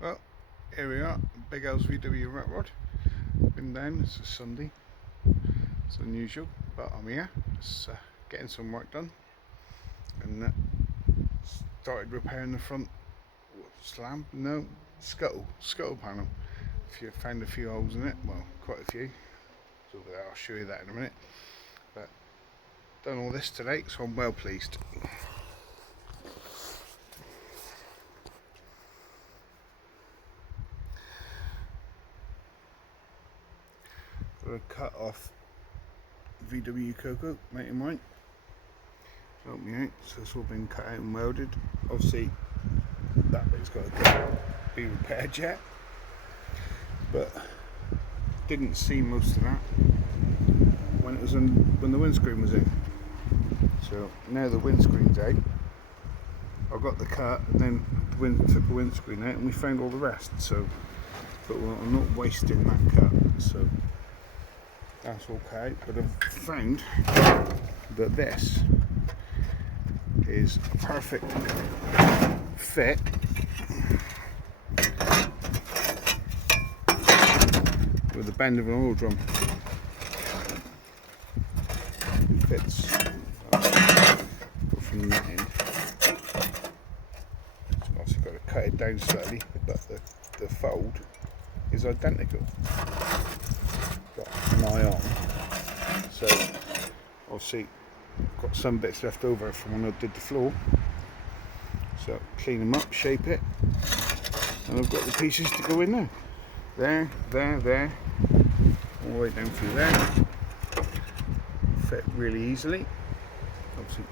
Well, here we are, Big L's VW rat rod. Been down, it's a Sunday. It's unusual, but I'm here. Just getting some work done. And started repairing the front scuttle panel. If you found a few holes in it, well, quite a few. It's over there, I'll show you that in a minute. But done all this today, so I'm well pleased. Got a cut off VW Coco, mate of mine. Help me out, so it's all been cut out and welded. Obviously that bit's got to be repaired yet, but didn't see most of that when it was when the windscreen was in. So now the windscreen's out, I got the cut and then took the windscreen out and we found all the rest. So, but I'm not wasting that cut, so that's okay. But I've found that this is a perfect fit with the bend of an oil drum. It fits from that end. So obviously got to cut it down slightly, but the fold is identical. Got an eye on. So obviously got some bits left over from when I did the floor. So clean them up, shape it, and I've got the pieces to go in there. There, all the way down through there. Fit really easily. Obviously,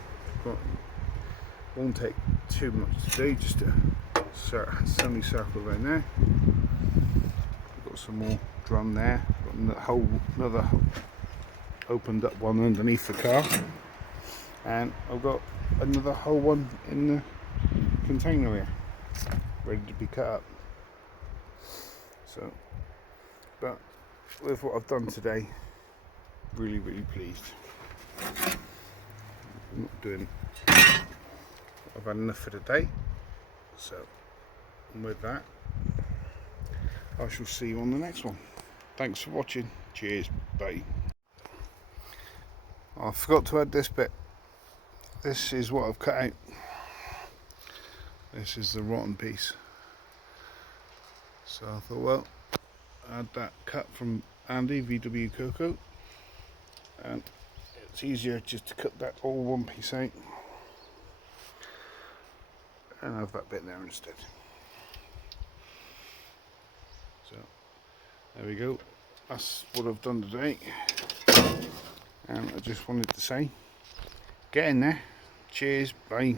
won't take too much to do, just a semicircle around there. Got some more drum there. Got another opened up one underneath the car, and I've got another whole one in the container here, ready to be cut up. So, but with what I've done today, really pleased. I'm not doing, I've had enough for today, so with that I shall see you on the next one. Thanks for watching. Cheers, bye. I forgot to add this bit. This is what I've cut out. This is the rotten piece. So I thought, well, I had that cut from Andy, VW Coco, and it's easier just to cut that all one piece out and have that bit there instead. So there we go. That's what I've done today. And I just wanted to say, get in there. Cheers, bye.